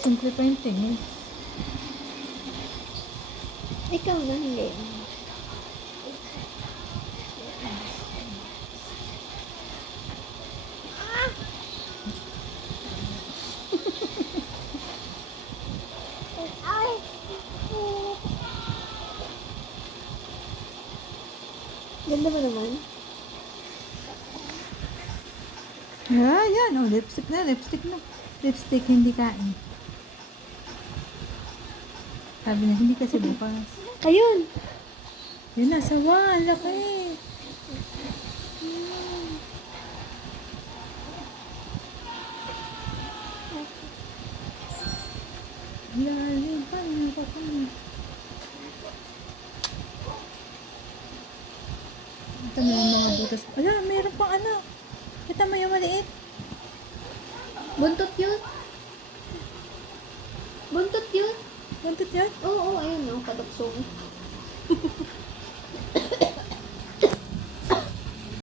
Simple pa yung tingin. Ikaw na, hindi. Ganda ba naman? Ah, yan. Oh, lipstick na, lipstick na. Lipstick, hindi kain. Sabi na, hindi kasi bukas. Ayun! Yun na, sawa. Ang laki. Lalim pa. Naka pa. Ito mo yung mga butas. Ala, mayroon pang ano. Ito mo yung maliit. Buntot yun? Buntot yun? Buntot yan. Oo, ayun o, kaduksong.